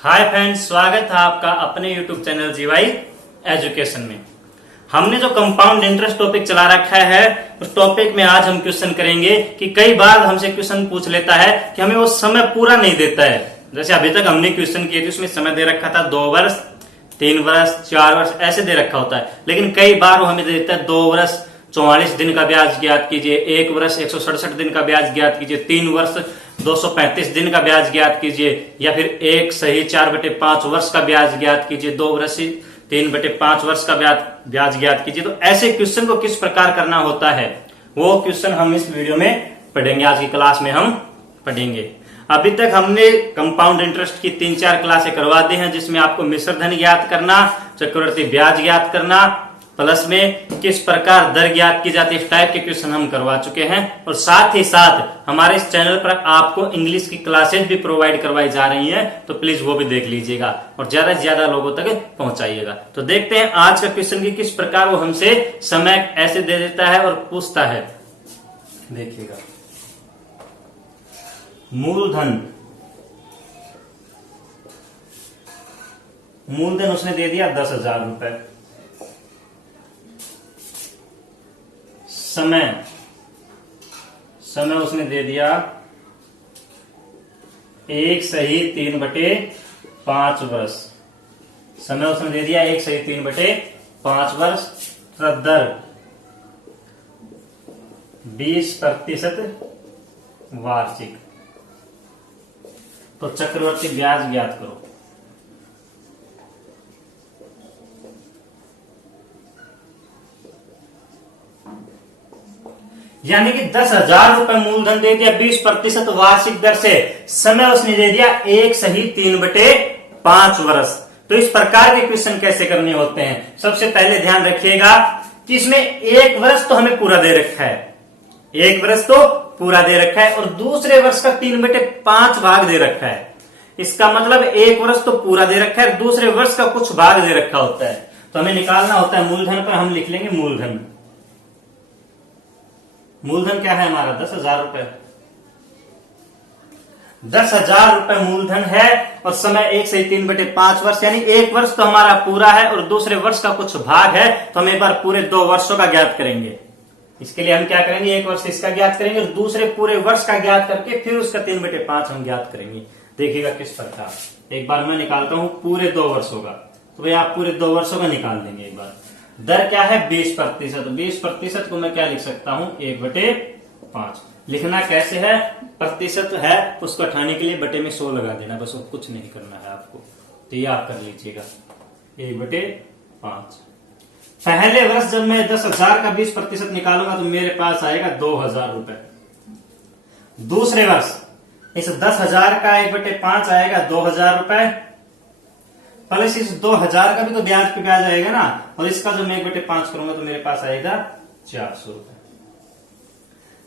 Hi friends, स्वागत है आपका अपने YouTube चैनल जीवाई एजुकेशन में। हमने जो कंपाउंड इंटरेस्ट टॉपिक चला रखा है उस टॉपिक में आज हम क्वेश्चन करेंगे कि कई बार हमसे क्वेश्चन पूछ लेता है कि हमें वो समय पूरा नहीं देता है। जैसे अभी तक हमने क्वेश्चन किए थे उसमें समय दे रखा था 2 वर्ष, 3 वर्ष, 4 वर्ष ऐसे दे रखा होता है, लेकिन कई बार वो हमें देता है 2 वर्ष 44 दिन का ब्याज ज्ञात कीजिए, 1 वर्ष 167 दिन का ब्याज ज्ञात कीजिए, 3 वर्ष 235 दिन का ब्याज ज्ञात कीजिए, या फिर 1 सही 4/5 वर्ष का ब्याज ज्ञात कीजिए, 2 वर्ष 3/5 वर्ष का ब्याज ज्ञात कीजिए। तो ऐसे क्वेश्चन को किस प्रकार करना होता है वो क्वेश्चन हम इस वीडियो में पढ़ेंगे। आज की क्लास में हम पढ़ेंगे। अभी तक हमने कंपाउंड इंटरेस्ट की 3-4 क्लासें करवा दी हैं, जिसमें आपको मिश्र धन ज्ञात करना, चक्रवर्ती ब्याज ज्ञात करना, प्लस में किस प्रकार दर ज्ञात की जाती है, इस टाइप के क्वेश्चन हम करवा चुके हैं। और साथ ही साथ हमारे इस चैनल पर आपको इंग्लिश की क्लासेज भी प्रोवाइड करवाई जा रही हैं, तो प्लीज वो भी देख लीजिएगा और ज्यादा से ज्यादा लोगों तक पहुंचाइएगा। तो देखते हैं आज का क्वेश्चन की किस प्रकार वो हमसे समय ऐसे दे देता है और पूछता है। देखिएगा, मूलधन उसने दे दिया 10,000 रुपए। समय उसने दे दिया 1 सही 3/5 वर्ष। समय उसने दे दिया 1 सही 3/5 वर्ष। दर 20% वार्षिक। तो चक्रवर्ती ब्याज ज्ञात करो। यानी कि 10,000 रुपए मूलधन दे दिया 20% वार्षिक दर से। समय उसने दे दिया 1 सही 3/5 वर्ष। तो इस प्रकार के क्वेश्चन कैसे करने होते हैं, सबसे पहले ध्यान रखिएगा कि इसमें 1 वर्ष तो हमें पूरा दे रखा है, 1 वर्ष तो पूरा दे रखा है, और दूसरे वर्ष का 3/5 भाग दे रखा है। इसका मतलब 1 वर्ष तो पूरा दे रखा है, दूसरे वर्ष का कुछ भाग दे रखा होता है। तो हमें निकालना होता है मूलधन पर। हम लिख लेंगे मूलधन क्या है हमारा 10,000 रुपए। 10,000 रुपए मूलधन है और समय 1 सही 3/5 वर्ष, यानी 1 वर्ष तो हमारा पूरा है और दूसरे वर्ष का कुछ भाग है। तो हम एक बार पूरे 2 वर्षों का ज्ञात करेंगे। इसके लिए हम क्या करेंगे, 1 वर्ष इसका ज्ञात करेंगे और दूसरे पूरे वर्ष का ज्ञात करके फिर उसका 3/5 हम ज्ञात करेंगे। देखिएगा किस प्रकार। एक बार मैं निकालता हूं पूरे 2 वर्षों का, तो भाई आप पूरे 2 वर्षों का निकाल देंगे एक बार। दर क्या है 20%। 20% को मैं क्या लिख सकता हूं 1/5। लिखना कैसे है, प्रतिशत है उसको हटाने के लिए बटे में 100 लगा देना, बस और कुछ नहीं करना है आपको। तो ये आप कर लीजिएगा 1/5। पहले वर्ष जब मैं 10,000 का 20% निकालूंगा तो मेरे पास आएगा 2,000 रुपए। दूसरे वर्ष इस 10,000 का 1/5 आएगा 2,000 रुपए, प्लस इस 2,000 का भी तो ब्याज पे ब्याज आएगा ना, और इसका जो मैं 1/5 करूंगा तो मेरे पास आएगा 400 रुपए।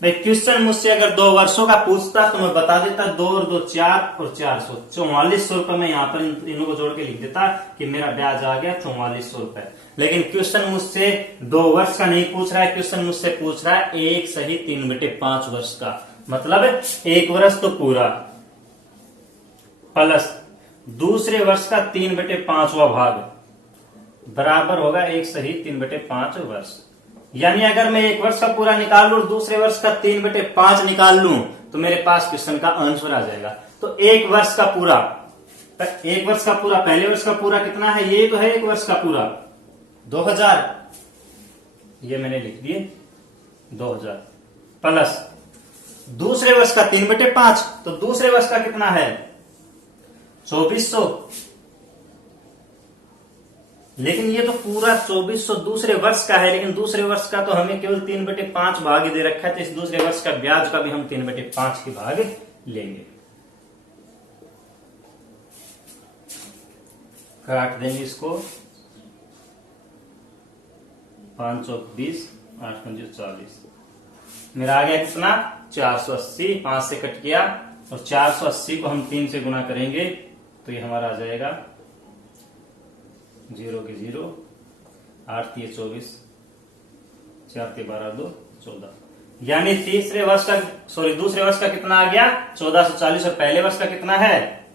भाई क्वेश्चन मुझसे अगर 2 वर्षों का पूछता तो मैं बता देता 2 और 2 4 और 400 4400 रुपए। मैं यहाँ पर इनों को जोड़ के लिख देता कि मेरा ब्याज आ गया 4400 रुपए। लेकिन क्वेश्चन मुझसे 2 वर्ष का नहीं पूछ रहा है, क्वेश्चन मुझसे पूछ रहा है 1 सही 3/5 वर्ष का, मतलब 1 वर्ष तो पूरा प्लस दूसरे वर्ष का 3/5वां भाग बराबर होगा 1 सही 3/5 वर्ष। यानी अगर मैं 1 वर्ष का पूरा निकाल लूं और दूसरे वर्ष का 3/5 निकाल लूं तो मेरे पास क्वेश्चन का आंसर आ जाएगा। तो 1 वर्ष का पूरा, पहले वर्ष का पूरा कितना है, ये तो है 1 वर्ष का पूरा 2,000, ये मैंने लिख दिए 2,000, प्लस दूसरे वर्ष का 3/5, तो दूसरे वर्ष का कितना है 2400। लेकिन ये तो पूरा 2400 दूसरे वर्ष का है, लेकिन दूसरे वर्ष का तो हमें केवल 3/5 भाग ही दे रखा है, तो इस दूसरे वर्ष का ब्याज का भी हम 3/5 की भाग लेंगे। काट देंगे इसको, 520 8 5 40। मेरा आ गया कितना 480। 5 से कट किया और 480 को हम 3 से गुना करेंगे तो ये हमारा आ जाएगा 0 के 0, 8 3 24, 4 के 12 2 14। यानी दूसरे वर्ष का कितना आ गया 1440 और पहले वर्ष का कितना है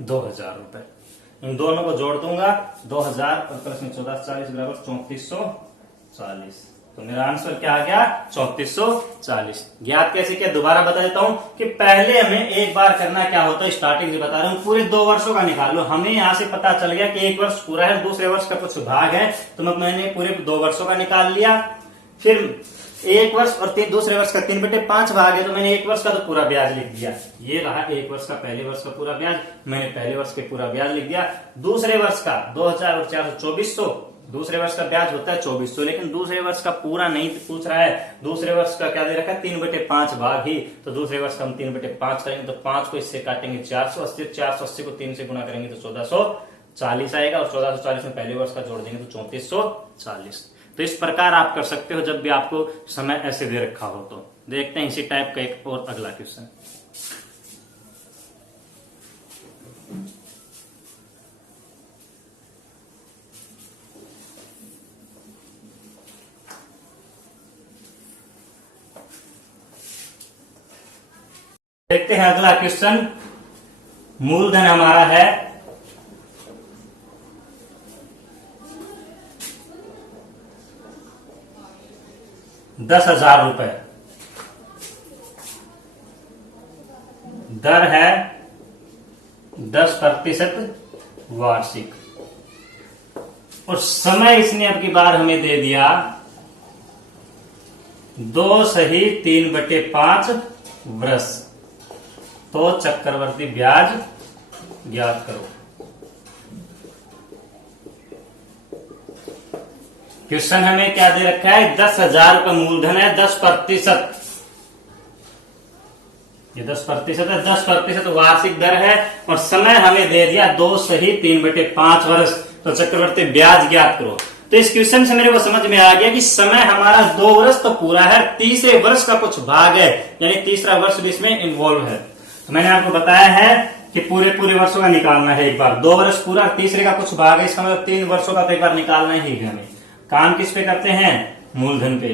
2000 रुपए। इन दोनों को जोड़ दूंगा, 2000 और प्लस में 1440 बराबर 3440। तो मेरा आंसर क्या आ गया? 3440। ज्ञात कैसे किया दोबारा बता देता हूं कि पहले हमें एक बार करना क्या होता है, स्टार्टिंग से बता रहा हूं, पूरे 2 वर्षों का निकाल लो। हमें यहां से पता चल गया कि एक वर्ष पूरा है, दूसरे वर्ष का कुछ भाग है, तो मैंने पूरे 2 वर्षों का निकाल लिया। फिर एक वर्ष और दूसरे वर्ष का 3/5 भाग है, तो मैंने एक वर्ष का तो पूरा ब्याज लिख दिया। ये रहा एक वर्ष का, पहले वर्ष का पूरा ब्याज, मैंने पहले वर्ष के पूरा ब्याज लिख दिया। दूसरे वर्ष का 2000 और 400 2400, दूसरे वर्ष का ब्याज होता है 2400, लेकिन दूसरे वर्ष का पूरा नहीं पूछ रहा है। दूसरे वर्ष का क्या दे रखा है? 3/5 भाग ही, तो दूसरे वर्ष का हम 3/5 करेंगे, तो 5 को इससे काटेंगे 480, 480 को 3 से गुणा करेंगे तो 1440 आएगा, और 1440 में पहले वर्ष का जोड़ देंगे तो 3440। तो इस प्रकार आप कर सकते हो जब भी आपको समय ऐसे दे रखा हो। तो देखते हैं इसी टाइप का एक और अगला क्वेश्चन। देखते हैं अगला क्वेश्चन। मूलधन हमारा है 10,000 रुपए, दर है 10% वार्षिक, और समय इसने अब की बार हमें दे दिया 2 सही 3/5 वर्ष। तो चक्रवर्ती ब्याज ज्ञात करो। क्वेश्चन हमें क्या दे रखा है? 10,000 का मूलधन है, 10%, ये 10% है, 10% वार्षिक दर है, और समय हमें दे दिया 2 सही 3/5 वर्ष। तो चक्रवर्ती ब्याज ज्ञात करो। तो इस क्वेश्चन से मेरे को समझ में आ गया कि समय हमारा 2 वर्ष तो पूरा है, तीसरे वर्ष का कुछ भाग है, यानी तीसरा वर्ष भी इसमें इन्वॉल्व है। तो मैंने आपको बताया है कि पूरे वर्षों का निकालना है एक बार। 2 वर्ष पूरा, तीसरे का कुछ भाग है, इसका मतलब 3 वर्षों का तो एक बार निकालना ही है हमें। काम किस पे करते हैं? मूलधन पे।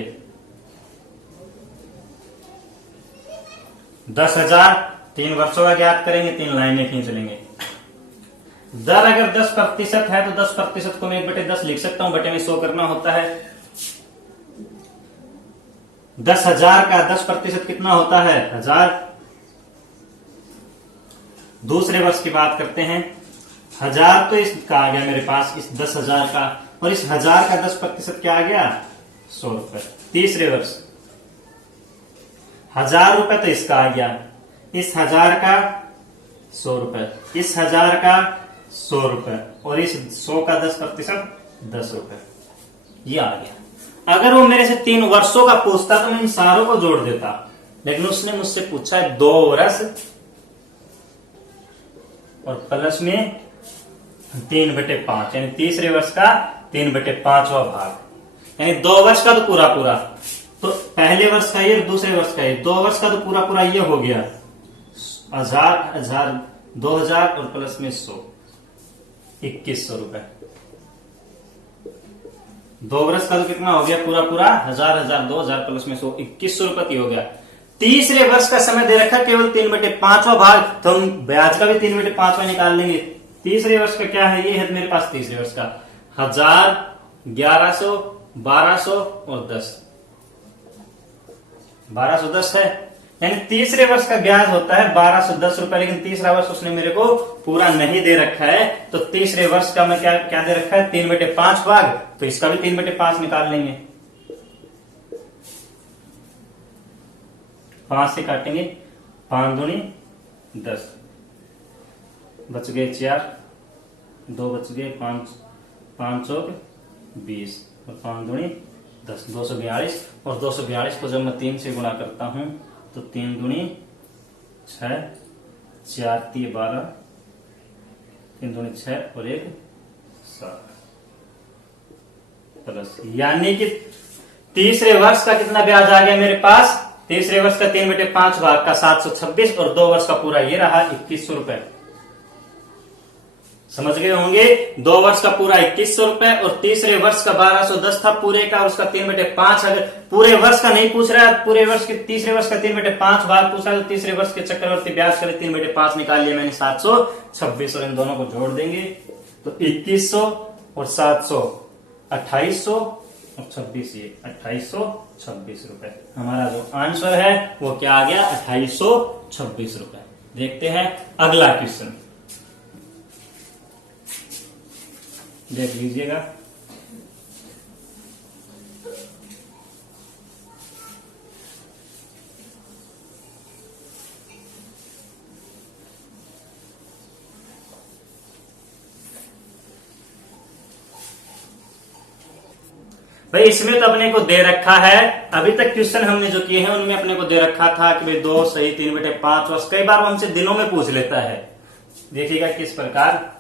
10,000 3 वर्षों का ज्ञात करेंगे, 3 लाइनें खींच लेंगे। दर अगर 10% है तो 10% को मैं 1/10 लिख सकता हूं, बटे में 100 करना होता है। 10,000 का 10% कितना होता है? 1000। दूसरे वर्ष की बात करते हैं। 1000 तो इसका आ गया मेरे पास, इस 10,000 का, और इस 1000 का 10% क्या आ गया? 100 रुपए। तीसरे वर्ष 1000 रुपए तो इसका आ गया, इस 1000 का 100 रुपए, इस 1000 का 100 रुपए, और इस 100 का 10% 10 रुपए, ये आ गया। अगर वो मेरे से 3 वर्षों का पूछता तो मैं इन सारों को जोड़ देता, लेकिन उसने मुझसे पूछा है 2 वर्ष और प्लस में 3/5, यानी तीसरे वर्ष का 3/5वां भाग, यानी 2 वर्ष का तो पूरा। तो पहले वर्ष का ये, दूसरे वर्ष का ये, 2 वर्ष का तो पूरा ये हो गया 1000 2000 और प्लस में 100, 2100 रुपए। 2 वर्ष का तो कितना हो गया? पूरा 1000 2000 प्लस में 100, 2100 रुपए की हो गया। तीसरे वर्ष का समय दे रखा केवल 3/5वां भाग, तो हम ब्याज का भी 3/5वां निकाल लेंगे। तीसरे वर्ष का क्या है? ये है मेरे पास तीसरे वर्ष का 1000 1100 1200 और 10, 1210 है, यानी तीसरे वर्ष का ब्याज होता है 1210 रुपए। लेकिन तीसरा वर्ष उसने मेरे को पूरा नहीं दे रखा है, तो तीसरे वर्ष का मैं क्या दे रखा है? 3/5 भाग, तो इसका भी 3/5 निकाल लेंगे। 5 से काटेंगे, 5 दूनी 10, बच गए 4, 2 बच गए, 5 चौक 20 और 5 दूनी 10, 242। और 242 को जब मैं 3 से गुणा करता हूं तो 3 दूनी 6, 4 3 12, 3 दूनी 6 और 1 7 प्लस, यानी कि तीसरे वर्ष का कितना ब्याज आ गया मेरे पास? तीसरे वर्ष का 3/5 भाग का 726, और 2 वर्ष का पूरा ये रहा 2100 रुपए। समझ गए होंगे। 2 वर्ष का पूरा 2100 रुपए और तीसरे वर्ष का 1210 था पूरे का, और उसका 3/5। अगर पूरे वर्ष का नहीं पूछ रहा है, पूरे वर्ष के तीसरे वर्ष का 3/5 भाग पूछ रहा है, तो तीसरे वर्ष के चक्रवर्ती ब्याज करे 3/5 निकाल लिया मैंने 726, और इन दोनों को जोड़ देंगे तो 2100 और 700 2800 और 26, ये 2826 रुपए। हमारा जो आंसर है वो क्या आ गया, 2826 रुपए। देखते हैं अगला क्वेश्चन, देख लीजिएगा। भाई इसमें तो अपने को दे रखा है, अभी तक क्वेश्चन हमने जो किए हैं उनमें अपने को दे रखा था कि भाई 2 सही 3/5 वर्ष। कई बार वो हमसे दिनों में पूछ लेता है। देखिएगा किस प्रकार,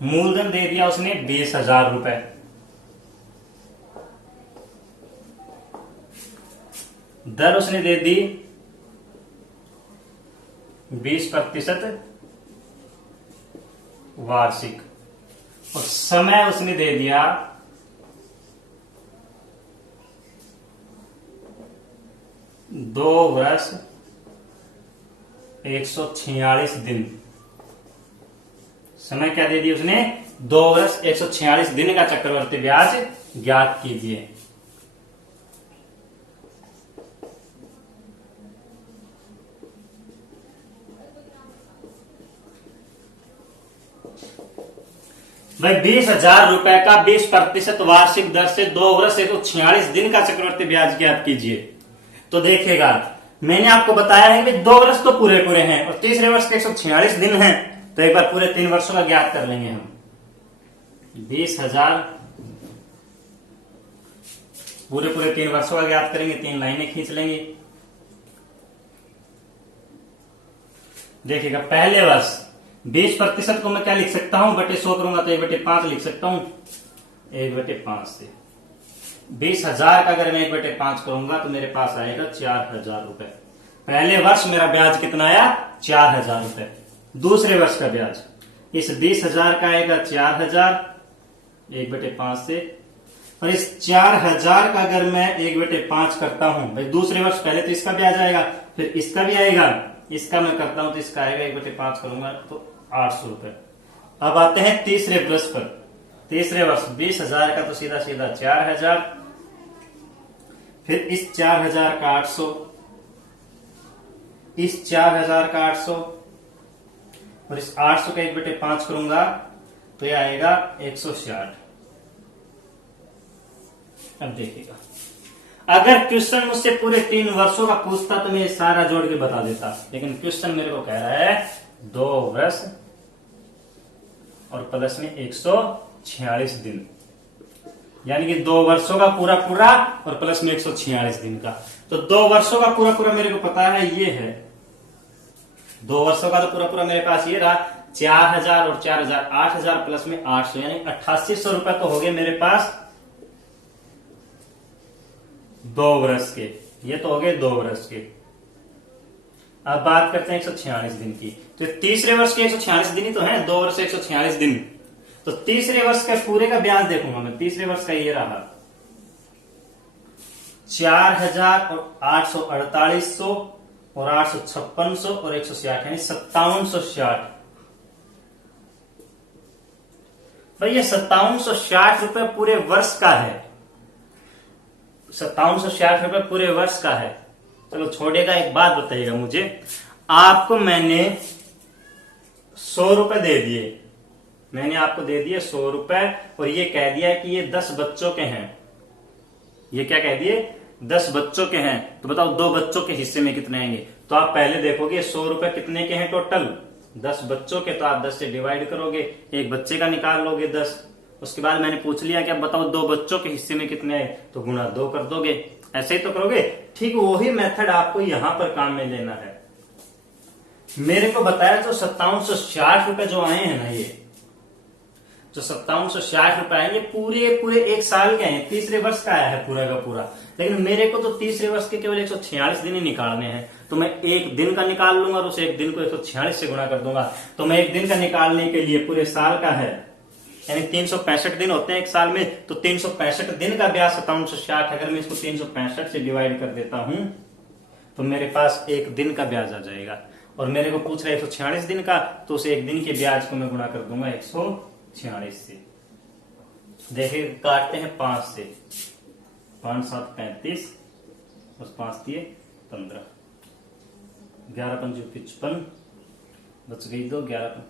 मूलधन दे दिया उसने 20,000 रुपए, दर उसने दे दी 20% वार्षिक, और समय उसने दे दिया 2 वर्ष 146 दिन। समय क्या दे दिया उसने, 2 वर्ष 146 दिन का चक्रवर्ती ब्याज ज्ञात कीजिए। भाई 20,000 रुपए का 20% वार्षिक दर से 2 वर्ष 146 दिन का चक्रवर्ती ब्याज ज्ञात कीजिए। तो देखिएगा, मैंने आपको बताया है कि 2 वर्ष तो पूरे पूरे हैं और तीसरे वर्ष के 146 दिन हैं, तो एक बार पूरे 3 वर्षों का ज्ञात कर लेंगे हम। 20,000 पूरे पूरे 3 वर्षों का ज्ञात करेंगे, 3 लाइनें खींच लेंगे। देखिएगा, पहले वर्ष 20% को मैं क्या लिख सकता हूं, बटे 100 करूंगा तो 1/5 लिख सकता हूं। 1/5 से 20,000 का अगर मैं 1/5 करूंगा तो मेरे पास आएगा 4,000 रुपए। पहले वर्ष मेरा ब्याज कितना आया, 4,000 रुपए। दूसरे वर्ष का ब्याज इस 20,000 का आएगा 4,000 1/5 से, और इस 4,000 का अगर मैं 1/5 करता हूं, भाई दूसरे वर्ष पहले तो इसका ब्याज आएगा, फिर इसका भी आएगा, इसका मैं करता हूं तो इसका आएगा 1/5 करूंगा तो 800 रुपए। अब आते हैं तीसरे वर्ष पर। तीसरे वर्ष 20,000 का तो सीधा सीधा 4,000, फिर इस 4,000 का 800, इस 4,000 का 800, और इस 800 का 1/5 करूंगा तो यह आएगा 160। अब देखिएगा, अगर क्वेश्चन मुझसे पूरे 3 वर्षों का पूछता तो मैं सारा जोड़ के बता देता, लेकिन क्वेश्चन मेरे को कह रहा है 2 वर्ष और प्लस में 146 दिन, यानी कि 2 वर्षों का पूरा पूरा और प्लस में 146 दिन का। तो 2 वर्षों का पूरा पूरा मेरे को पता है ये है, 2 वर्षों का तो पूरा पूरा मेरे पास ये रहा 4,000 और 4,000 8,000 प्लस में 800, यानी 8,800 रुपए तो हो गए मेरे पास 2 वर्ष के। ये तो हो गए 2 वर्ष के। अब बात करते हैं 146 दिन की। तो तीसरे वर्ष के 146 दिन ही तो है, 2 वर्ष 146 दिन। तो तीसरे वर्ष का पूरे का ब्याज देखूंगा मैं। तीसरे वर्ष का ये रहा 4,000 और 800 4800 और 800 5600 और 160, यानी 5760। भाई ये 5760 रुपए पूरे वर्ष का है, 5760 रुपए पूरे वर्ष का है। चलो छोड़ेगा, एक बात बताइएगा मुझे, आपको मैंने 100 रुपए दे दिए, मैंने आपको दे दिए 100 रुपए, और ये कह दिया कि ये 10 बच्चों के हैं। ये क्या कह दिए, 10 बच्चों के हैं। तो बताओ 2 बच्चों के हिस्से में कितने आएंगे। तो आप पहले देखोगे 100 रुपए कितने के हैं टोटल, 10 बच्चों के, तो आप 10 से डिवाइड करोगे, एक बच्चे का निकाल लोगे 10। उसके बाद मैंने पूछ लिया कि अब बताओ 2 बच्चों के हिस्से में कितने आए, तो गुणा 2 कर दोगे। ऐसे ही तो करोगे। ठीक वही मेथड आपको यहां पर काम में लेना है। मेरे को बताया जो 5760 रुपए जो आए हैं ना, ये जो 5760 रुपए आए, ये पूरे पूरे 1 साल के हैं, तीसरे वर्ष का आया है पूरा का पूरा। लेकिन मेरे को तो तीसरे वर्ष के केवल 146 दिन ही निकालने हैं। तो मैं एक दिन का निकाल लूंगा और उस एक दिन को 146 से गुणा कर दूंगा। तो मैं एक दिन का निकालने के लिए पूरे साल का है, यानी 365 दिन होते हैं एक साल में, तो 365 दिन का ब्याज 5760, अगर मैं इसको 365 से डिवाइड कर देता हूं तो मेरे पास एक दिन का ब्याज आ जाएगा। और मेरे को पूछ रहा है 146 दिन का, तो उस एक दिन के ब्याज को मैं गुणा कर दूंगा 146 से। देखिए काटते हैं 5 से, 5 7 35 और 5 दिए 15, 11 5 55, बच गई 2, 11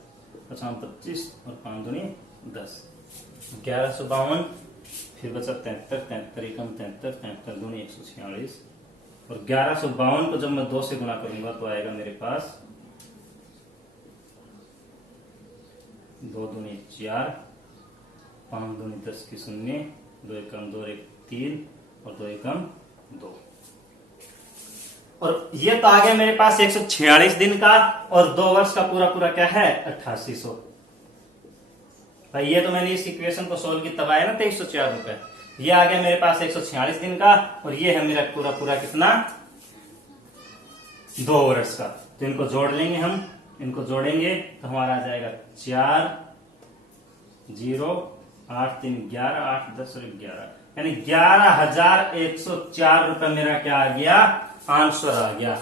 5 25 और 5 दूनी 10, 1152, फिर बचा 73, 73 एकम 73, 73 दूनी 146, और 1152 को जब मैं 2 से गुणा करूंगा तो आएगा मेरे पास 2 दूनी 4, 5 दूनी 10 की 0, 2 एकम 2 1 3 और 2 एकम 2। और ये तो आ गया मेरे पास 146 दिन का, और 2 वर्ष का पूरा पूरा क्या है 8800। भाई ये तो मैंने इस इक्वेशन को सोल्व की तब आया ना 2304 रुपए। ये आ गया मेरे पास 146 दिन का, और ये है मेरा पूरा पूरा कितना 2 वर्ष का। तो इनको जोड़ लेंगे हम, इनको जोड़ेंगे तो हमारा आ जाएगा 4 0 8 3 11 8 10 और 11, यानी 11,104 रुपए मेरा क्या आ गया आंसर आ गया।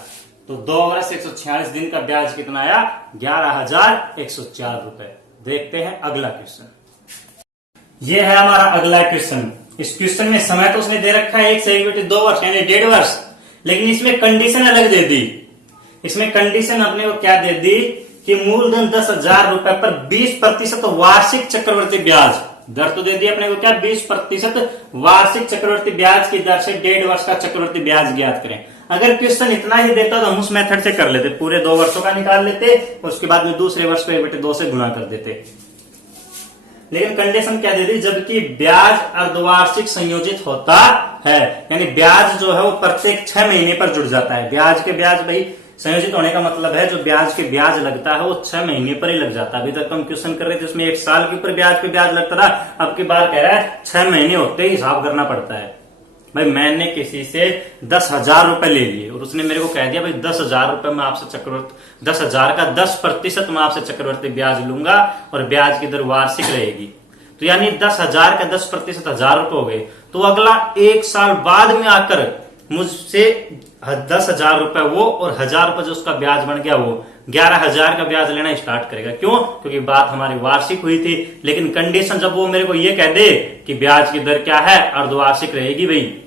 तो 2 वर्ष 146 दिन का ब्याज कितना आया 11,104 रुपए। देखते हैं अगला क्वेश्चन। ये है हमारा अगला क्वेश्चन। इस क्वेश्चन में समय तो उसने दे रखा है 1 से 2 वर्ष यानी 1.5 वर्ष, लेकिन इसमें कंडीशन अलग दे दी। इसमें कंडीशन अपने को क्या दे दी कि मूलधन 10,000 रुपए पर 20% वार्षिक चक्रवृद्धि ब्याज दर तो दे दी अपने को क्या 20% वार्षिक चक्रवृद्धि ब्याज की दर से 1.5 वर्ष का चक्रवृद्धि ब्याज ज्ञात करें। अगर क्वेश्चन इतना ही देता तो हम उस मेथड से कर लेते, पूरे 2 वर्षों का निकाल लेते और उसके बाद में दूसरे वर्ष को 1/2 से गुणा कर देते। लेकिन कंडीशन क्या दे दी, जबकि ब्याज अर्धवार्षिक संयोजित होता है, यानी ब्याज जो है वो प्रत्येक 6 महीने पर जुड़ जाता है। ब्याज के ब्याज भाई संयोजित होने का मतलब है जो ब्याज के ब्याज लगता है वो 6 महीने पर ही लग जाता है। अभी तक हम क्वेश्चन कर रहे थे उसमें 1 साल के ऊपर ब्याज पे ब्याज लगता था, अब की बार कह रहा है 6 महीने होते ही हिसाब करना पड़ता है। भाई मैंने किसी से 10,000 रुपए ले लिए और उसने मेरे को कह दिया भाई 10,000 रुपए में आपसे चक्रवृद्धि 10,000 का 10% मैं आपसे चक्रवृद्धि ब्याज लूंगा और ब्याज की दर वार्षिक रहेगी। तो यानी 10,000 का 10% 1,000 रुपए हो गए। तो अगला 1 साल बाद में आकर मुझसे 10,000 रुपए वो और 1,000 रुपए जो उसका ब्याज बन गया वो 11,000 का ब्याज लेना स्टार्ट करेगा। क्यों? क्योंकि बात हमारी वार्षिक हुई थी। लेकिन कंडीशन जब वो मेरे को ये कह दे कि ब्याज की दर क्या है अर्धवार्षिक रहेगी भाई,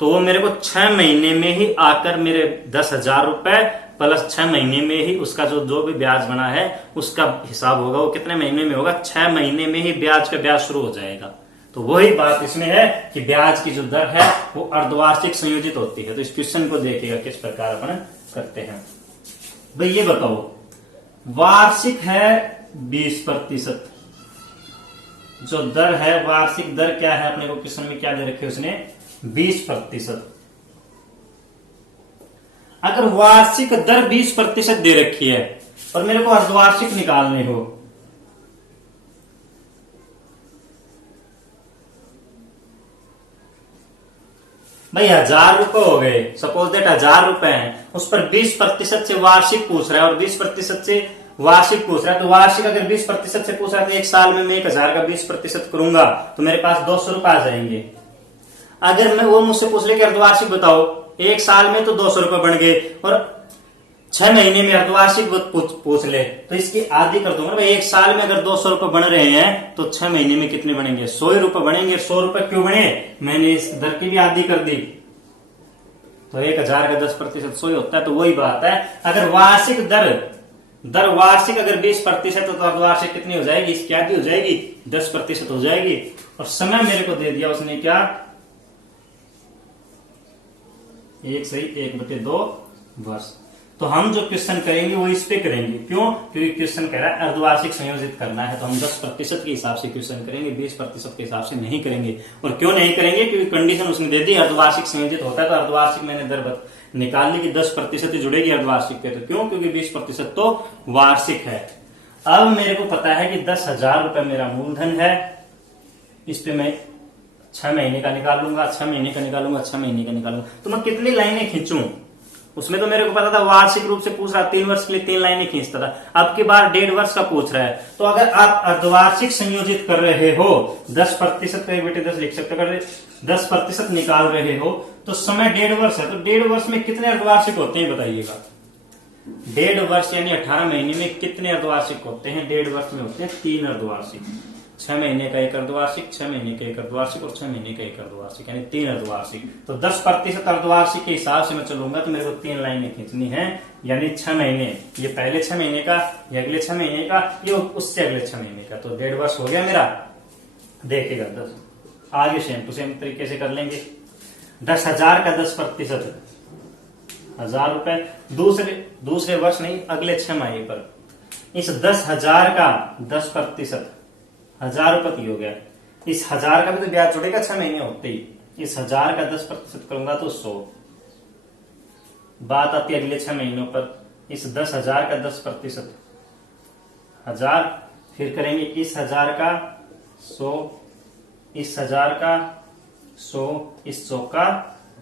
तो वो मेरे को 6 महीने में ही आकर मेरे 10,000 रुपए प्लस 6 महीने में ही उसका जो भी ब्याज बना है उसका हिसाब होगा। वो कितने महीने में होगा 6 महीने में ही ब्याज का ब्याज शुरू हो जाएगा। तो वही बात इसमें है कि ब्याज की जो दर है वो अर्धवार्षिक संयोजित होती है। तो इस क्वेश्चन को देखिएगा किस प्रकार अपन करते हैं। भाई ये बताओ वार्षिक है 20%, जो दर है वार्षिक दर क्या है अपने को क्वेश्चन में क्या दे रखे उसने 20%। अगर वार्षिक दर 20% दे रखी है और मेरे को अर्धवार्षिक निकालने हो, भाई 1,000 रुपए हो गए, सपोज दैट 1,000 रुपए हैं, उस पर 20% से वार्षिक पूछ रहा है और 20% से वार्षिक पूछ रहा है। तो वार्षिक अगर 20% से पूछ रहा है तो 1 साल में मैं 1,000 का 20% करूंगा तो मेरे पास 200 रुपए आ जाएंगे। अगर मैं वो मुझसे पूछ ले कि अर्धवार्षिक बताओ, 1 साल में तो 200 रुपए बन गए और 6 महीने में अर्धवार्षिक पूछ ले तो इसकी आधी कर दूंगा। भाई 1 साल में अगर 200 रुपए बन रहे हैं तो 6 महीने में कितने बनेंगे 100 रुपए बनेंगे। 100 रुपए क्यों बने, मैंने इस दर की भी आधी कर दी। तो 1,000 का 10% 100 होता है। तो वही बात है, अगर वार्षिक दर वार्षिक अगर 20% तो अर्धवार्षिक कितनी हो जाएगी, इसकी आधी हो जाएगी 10% हो जाएगी। और समय मेरे को दे दिया उसने क्या 1/2 वर्ष। तो हम जो क्वेश्चन करेंगे वो इस पे करेंगे। क्यों? क्योंकि क्वेश्चन कह रहा है अर्धवार्षिक संयोजित करना है, तो हम 10% के हिसाब से क्वेश्चन करेंगे, 20% के हिसाब से नहीं करेंगे। और क्यों नहीं करेंगे? क्योंकि कंडीशन उसने दे दी अर्धवार्षिक संयोजित होता है। तो अर्धवार्षिक मैंने दर निकाल ली कि 10% ही जुड़ेगी अर्धवार्षिक पे। तो क्यों? क्योंकि 20% तो वार्षिक है। अब मेरे को पता है कि 10,000 रुपए मेरा मूलधन है, इस पे मैं 6 महीने का निकाल लूंगा, 6 महीने का निकालूंगा, 6 महीने का निकालूंगा। तो मैं कितनी लाइनें खींचूं उसमें तो मेरे को पता था वार्षिक रूप से पूछ रहा, 3 वर्ष के लिए 3 लाइनें खींचता था। अब की बार 1.5 वर्ष का पूछ रहा है। तो अगर आप अर्धवार्षिक संयोजित कर रहे हो, 10% का, एक बेटे 10 लिख सकते, अगर 10% निकाल रहे हो तो समय 1.5 वर्ष है। तो 1.5 वर्ष में कितने अर्धवार्षिक होते हैं बताइएगा? 1.5 वर्ष यानी 18 महीने में कितने अर्धवार्षिक होते हैं? 1.5 वर्ष में होते हैं 3 अर्धवार्षिक। 6 महीने का 1 अर्धवार्षिक, 6 महीने का 1 अर्धवार्षिक और 6 महीने का 1 अर्धवार्षिक, यानी 3 अर्धवार्षिक। तो 10% अर्धवार्षिक के हिसाब से मैं चलूंगा तो मेरे को 3 लाइनें खींचनी है, यानी 6 महीने। ये पहले 6 महीने का, ये अगले 6 महीने का, ये उससे अगले 6 महीने का। तो 1.5 वर्ष हो गया मेरा। देखिएगा 10 आगे सेम टू सेम तरीके से कर लेंगे। 10,000 का 10%, 1000 रुपए। दूसरे वर्ष नहीं, अगले 6 महीने पर। इस 10,000 का 10%, 1000 रुपए की हो गया। इस 1000 का भी तो ब्याज जुड़ेगा 6 महीने होते ही। इस 1000 का 10% करूंगा तो 100। बात आती है अगले 6 महीनों पर। इस 10,000 का 10%, 1000, फिर करेंगे इस 1000 का 100, इस 1000 का 100, इस 100 का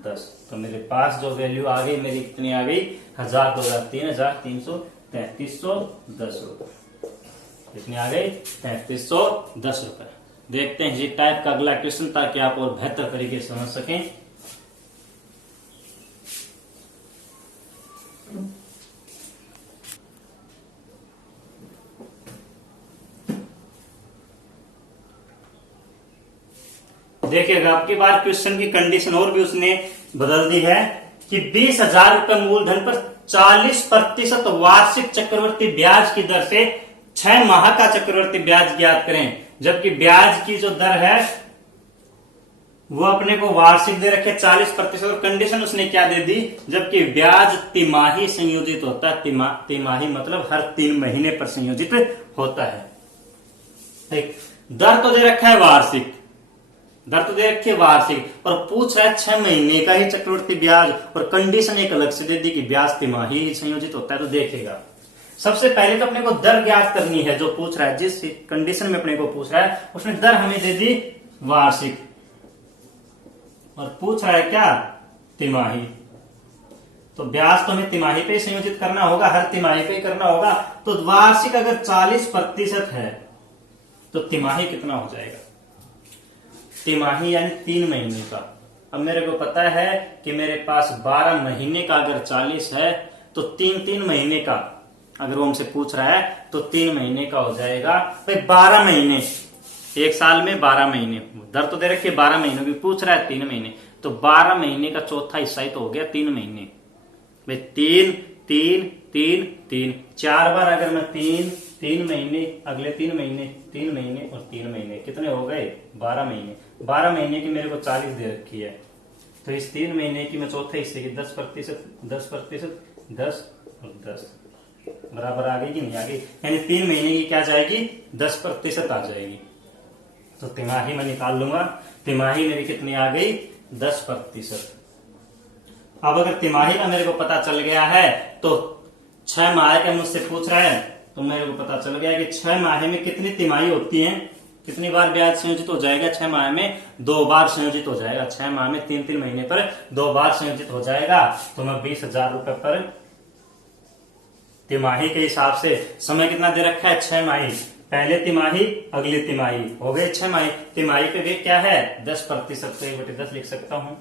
10। तो मेरे पास जो वैल्यू आ गई मेरी कितनी आ गई? 1000, 2000, 3300, 3310 रुपए। कितनी आ गई? 3310 रुपए। देखते हैं जी टाइप का अगला क्वेश्चन, ताकि आप और बेहतर तरीके से समझ सकें। देखिएगा आपकी बार क्वेश्चन की कंडीशन और भी उसने बदल दी है कि 20,000 रुपए मूलधन पर 40% वार्षिक चक्रवर्ती ब्याज की दर से 6 माह का चक्रवर्ती ब्याज ज्ञात करें। जबकि ब्याज की जो दर है वो अपने को वार्षिक दे रखे 40%, और कंडीशन उसने क्या दे दी? जबकि ब्याज तिमाही संयोजित होता है। तिमाही मतलब हर 3 महीने पर संयोजित होता है। दर तो दे रखा है वार्षिक, दर तो दे रखी है वार्षिक, और पूछ रहा है 6 महीने का ही चक्रवर्ती ब्याज, और कंडीशन एक अलग से दे दी कि ब्याज तिमाही संयोजित होता है। तो देखेगा सबसे पहले तो अपने को दर ज्ञात करनी है। जो पूछ रहा है, जिस कंडीशन में अपने को पूछ रहा है, उसने दर हमें दे दी वार्षिक, और पूछ रहा है क्या? तिमाही। तो ब्याज तो हमें तिमाही पे संयोजित करना होगा, हर तिमाही पे करना होगा। तो वार्षिक अगर 40% है तो तिमाही कितना हो जाएगा? तिमाही यानी 3 महीने का। अब मेरे को पता है कि मेरे पास 12 महीने का अगर 40 है तो 3 महीने का अगर वो हमसे पूछ रहा है तो 3 महीने का हो जाएगा भाई 12 महीने। एक साल में 12 महीने, दर तो दे रखी है 12 महीनों की, पूछ रहा है 3 महीने। तो 12 महीने का चौथा हिस्सा ही तो हो गया 3 महीने। भाई 3 3 3 3 4 बार अगर मैं 3 महीने, अगले 3 महीने, 3 महीने और 3 महीने, कितने हो गए? 12 महीने। 12 महीने की मेरे को 40 दे रखी है, तो इस 3 महीने की मैं चौथे हिस्से की 10%, 10%, 10 और 10 बराबर आ गई कि नहीं आ गई? यानी 3 महीने की क्या जाएगी? 10% आ जाएगी। तो तिमाही मैं निकाल लूंगा। तिमाही मेरी कितनी आ गई? 10%। अब अगर तिमाही का मेरे को पता चल गया है तो 6 माह का मुझसे पूछ रहा है, तो मेरे को पता चल गया कि 6 माह में कितनी तिमाही होती है, कितनी बार ब्याज संयोजित हो जाएगा? 6 माह में 2 बार संयोजित हो जाएगा। 6 माह में 3 महीने पर 2 बार संयोजित हो जाएगा। तो मैं 20,000 रुपए पर तिमाही के हिसाब से, समय कितना दे रखा है? 6 माही। पहले तिमाही, अगली तिमाही, हो गए 6 माही। तिमाही पे रेट क्या है? 10%, तो 1/10 लिख सकता हूं।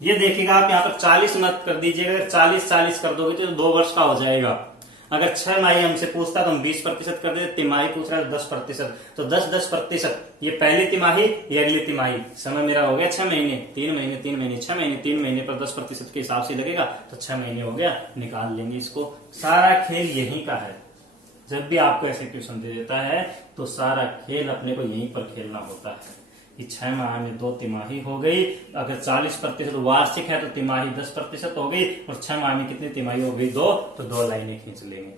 ये देखिएगा आप यहाँ पर 40 मत कर दीजिएगा। अगर 40 कर दोगे तो 2 वर्ष का हो जाएगा। अगर 6 माही हमसे पूछता तो हम 20% कर देते। तिमाही पूछ रहा है 10%, तो 10%। ये पहली तिमाही, ये अगली तिमाही। समय मेरा हो गया 6 महीने, 3 महीने, 3 महीने, 6 महीने। 3 महीने पर 10% के हिसाब से लगेगा, तो 6 महीने हो गया, निकाल लेंगे इसको। सारा खेल यही का है। जब भी आपको ऐसे क्वेश्चन दे देता है तो सारा खेल अपने को यहीं पर खेलना होता है कि 6 माह में 2 तिमाही हो गई। अगर 40% वार्षिक है तो तिमाही 10% हो गई, और 6 माह में कितनी तिमाही हो गई? 2, तो 2 लाइनें खींच लेंगे।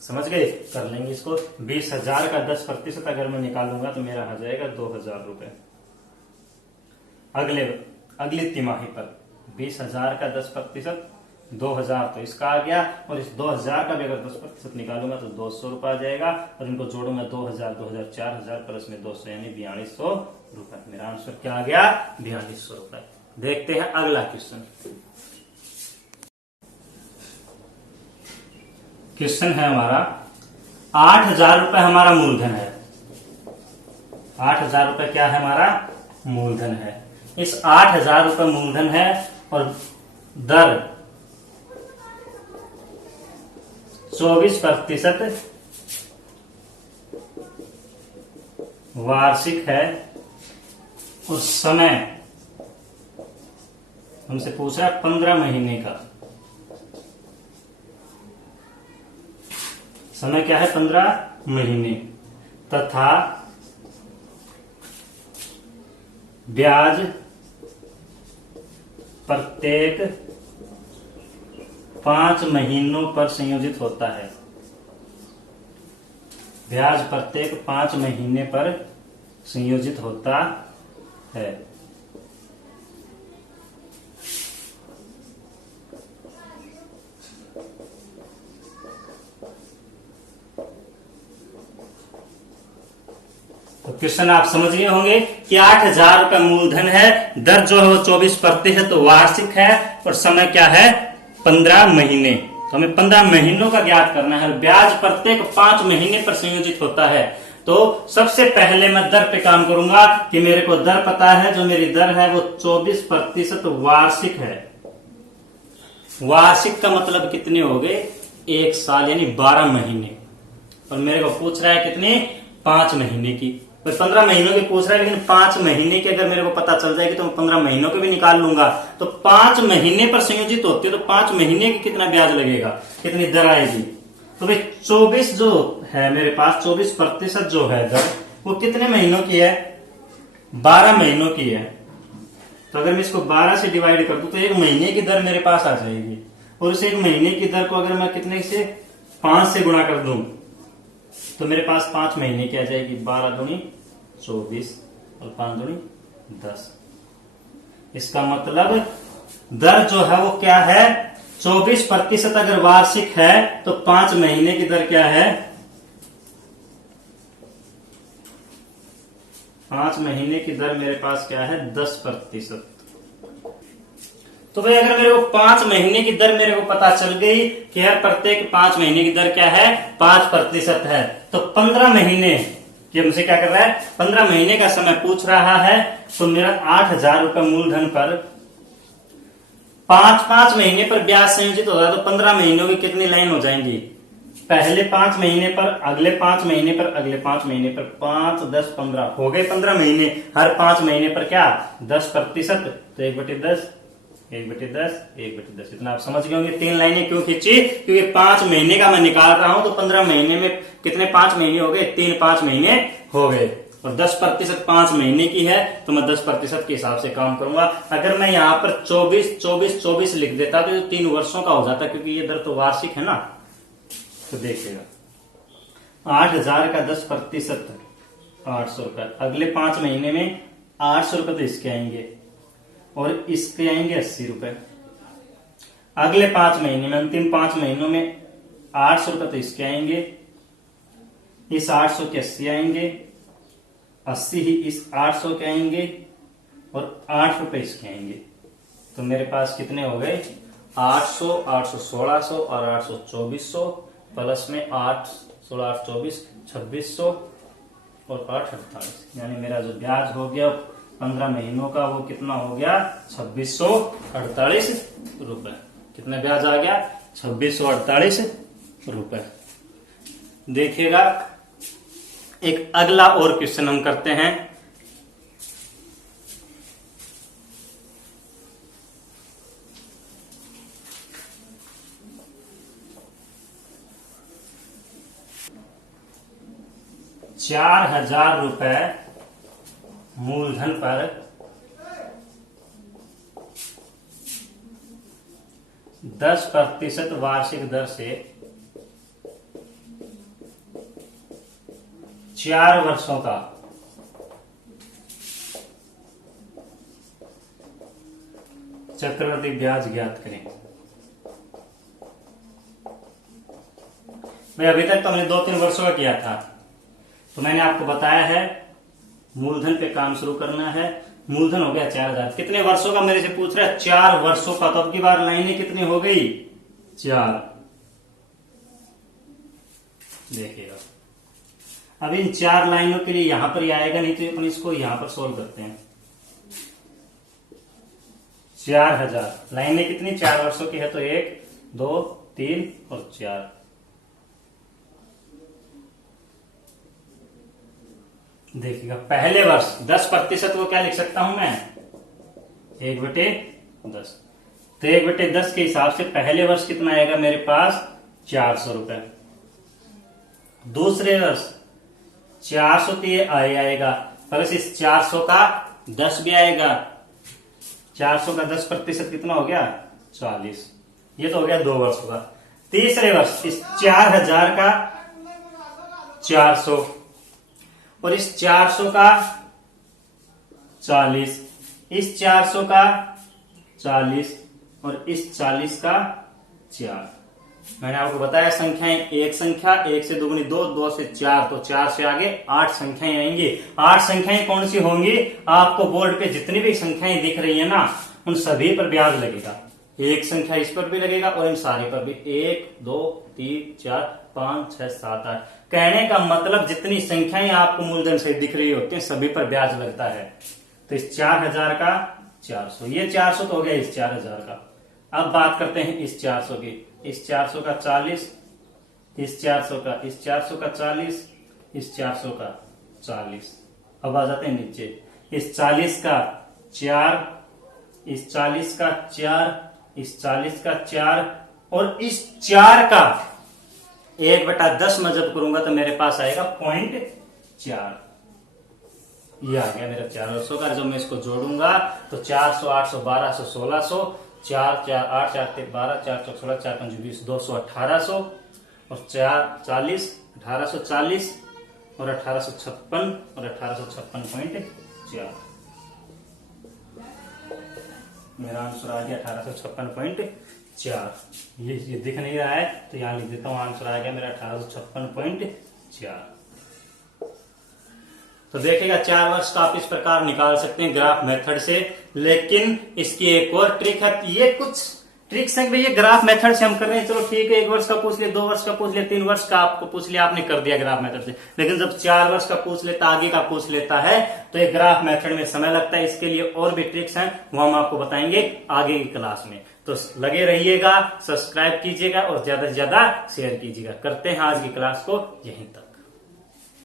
समझ गए? कर लेंगे इसको। 20,000 का 10% अगर मैं निकालूंगा तो मेरा आ जाएगा 2,000 रुपए। अगली तिमाही पर 20,000 का 10%, 2,000 तो इसका आ गया, और इस 2,000 का भी अगर 10% निकालूंगा तो 200 रुपए आ जाएगा, और इनको जोड़ूंगा 2,000, 2,000, 4,000 प्लस में 200 यानी 4200 रुपए। मेरा आंसर क्या आ गया? 4200 रुपए। देखते हैं अगला क्वेश्चन। क्वेश्चन है हमारा 8,000 रुपए हमारा मूलधन है। 8,000 रुपए क्या है हमारा मूलधन है। इस 8,000 रुपए मूलधन है और दर 24% वार्षिक है और समय हमसे पूछा 15 महीने का। समय क्या है 15 महीने तथा ब्याज प्रत्येक 5 महीनों पर संयोजित होता है। ब्याज प्रत्येक 5 महीने पर संयोजित होता है। तो क्वेश्चन आप समझ गए होंगे कि 8,000 रुपए मूलधन है, दर जो है वो 24% वार्षिक है और समय क्या है 15 महीने। तो हमें 15 महीनों का ज्ञात करना है। ब्याज प्रत्येक 5 महीने पर संयोजित होता है। तो सबसे पहले मैं दर पे काम करूंगा कि मेरे को दर पता है, जो मेरी दर है वो 24% वार्षिक है। वार्षिक का मतलब कितने हो गए 1 साल यानी 12 महीने। और मेरे को पूछ रहा है कितने 5 महीने की। 15 महीनों की पूछ रहा है, लेकिन 5 महीने की अगर मेरे को पता चल जाएगी तो मैं 15 महीनों के भी निकाल लूंगा। तो 5 महीने पर संयोजित होती है तो 5 महीने की कितना ब्याज लगेगा, कितनी दर आएगी। तो भाई 24 जो है मेरे पास 24% जो है दर वो कितने महीनों की है 12 महीनों की है। तो अगर मैं इसको 12 से डिवाइड कर दूं तो 1 महीने की दर मेरे पास आ जाएगी। और उस 1 महीने की दर को अगर मैं कितने से 5 से गुणा कर दूं तो मेरे पास 5 महीने की आ जाएगी। 12 दूनी 24 और 5 दूनी 10। इसका मतलब दर जो है वो क्या है 24% अगर वार्षिक है तो 5 महीने की दर क्या है 5 महीने की दर मेरे पास क्या है 10%। तो भाई अगर मेरे को 5 महीने की दर मेरे को पता चल गई कि यार प्रत्येक 5 महीने की दर क्या है 5% है, तो 15 महीने कि हमसे क्या कर रहा है 15 महीने का समय पूछ रहा है। तो मेरा 8,000 रुपए मूलधन पर 5 महीने पर ब्याज संयोजित होगा तो 15 महीनों की कितनी लाइन हो जाएंगी। पहले 5 महीने पर, अगले 5 महीने पर, अगले 5 महीने पर, 5 10 15 हो गए 15 महीने। हर 5 महीने पर क्या 10%। तो 1/10 1/10 1/10 इतना आप समझ गए होंगे। 3 लाइनें क्यों खींची, क्योंकि 5 महीने का मैं निकाल रहा हूं तो 15 महीने में कितने 5 महीने हो गए 5 महीने हो गए। और 10% 5 महीने की है तो मैं 10% के हिसाब से काम करूंगा। अगर मैं यहाँ पर 24 लिख देता तो 3 वर्षों का हो जाता, क्योंकि ये दर तो वार्षिक है ना। तो देखिएगा 8,000 का 10% 800 रुपए। अगले 5 महीने में 800 रुपए तो इसके आएंगे और इसके आएंगे 80 रुपए। अगले 5 महीने में, अंतिम 5 महीनों में 800 रुपए तो इसके आएंगे, इस 800 के 80 आएंगे, 80 ही इस 800 के आएंगे और 8 रुपए इसके आएंगे। तो मेरे पास कितने हो गए 800 800 1600 और 800 2400 प्लस में 8 16 8 24 2600 और 8 48, यानी मेरा जो ब्याज हो गया 15 महीनों का वो कितना हो गया 2648 रुपए। कितना ब्याज आ गया 2648 रुपए। देखिएगा एक अगला और क्वेश्चन हम करते हैं। ₹4,000 मूलधन पर 10% वार्षिक दर से 4 वर्षों का चक्रवृद्धि ब्याज ज्ञात करें। भाई अभी तक तो हमने 2-3 वर्षों का किया था, तो मैंने आपको बताया है मूलधन पे काम शुरू करना है। मूलधन हो गया 4,000। कितने वर्षों का मेरे से पूछ रहा है 4 वर्षों का। तो अब की बार लाइनें कितनी हो गई 4। देखिएगा अब इन 4 लाइनों के लिए यहां पर ही आएगा, नहीं तो अपन इसको यहां पर सोल्व करते हैं। 4000 लाइनें कितनी 4 वर्षों की है, तो 1 2 3 और 4। देखिएगा पहले वर्ष 10% को क्या लिख सकता हूं मैं, 1/10। तो 1/10 के हिसाब से पहले वर्ष कितना आएगा मेरे पास 400 रुपए। दूसरे वर्ष 400 तो ये आएगा, प्लस इस 400 का 10 भी आएगा। 400 का 10% कितना हो गया 40। ये तो हो गया 2 वर्ष का। तीसरे वर्ष इस 4000 का 400 और इस 400 का 40, इस 400 का 40 और इस 40 का 4। मैंने आपको बताया संख्याएं, एक संख्या 1 से दुगुनी 2, 2 से 4, तो 4 से आगे 8 संख्याएं आएंगी। 8 संख्याएं कौन सी होंगी, आपको बोर्ड पे जितनी भी संख्याएं दिख रही है ना, उन सभी पर ब्याज लगेगा। एक संख्या इस पर भी लगेगा और इन सारे पर भी। 1 2 3 4 5 6 7 8। कहने का मतलब जितनी संख्याएं आपको मूलधन से दिख रही होती हैं सभी पर ब्याज लगता है। तो इस 4000 का 400, ये 400 तो हो गया इस 4000 का। अब बात करते हैं इस 400 की। इस 400 का 40, इस 400 का, इस 400 का 40, इस 400 का 40। अब आ जाते हैं नीचे। इस 40 का 4, इस 40 का 4, इस 40 का 4 और इस 4 का 1/10 मैं जब करूंगा तो मेरे पास आएगा 0.4। ये आ गया मेरा 4 वर्षों का। जब मैं इसको जोड़ूंगा तो 400 800 1200 1600, 4 4 8 4 12, 4 4 16, 4 5 20, 200 1800 और 4 40 1840 और 1856 और 1856.4। मेरा आंसर आ गया 1856.4। ये दिख नहीं रहा है तो यहां लिख देता हूं, आंसर आ गया मेरा 1856.4। तो देखिएगा 4 वर्ष का आप इस प्रकार निकाल सकते हैं ग्राफ मेथड से। लेकिन इसकी एक और ट्रिक है, ये कुछ ट्रिक्स है कि ये ग्राफ मेथड से हम कर रहे हैं, चलो ठीक है, 1 वर्ष का पूछ लिया, 2 वर्ष का पूछ लिया, 3 वर्ष का आपको पूछ लिया, आपने कर दिया ग्राफ मेथड से। लेकिन जब 4 वर्ष का पूछ लेता, आगे का पूछ लेता है, तो ये ग्राफ मेथड में समय लगता है। इसके लिए और भी ट्रिक्स हैं, वो हम आपको बताएंगे आगे की क्लास में। तो लगे रहिएगा, सब्सक्राइब कीजिएगा और ज्यादा से ज्यादा शेयर कीजिएगा। करते हैं आज की क्लास को यहीं तक।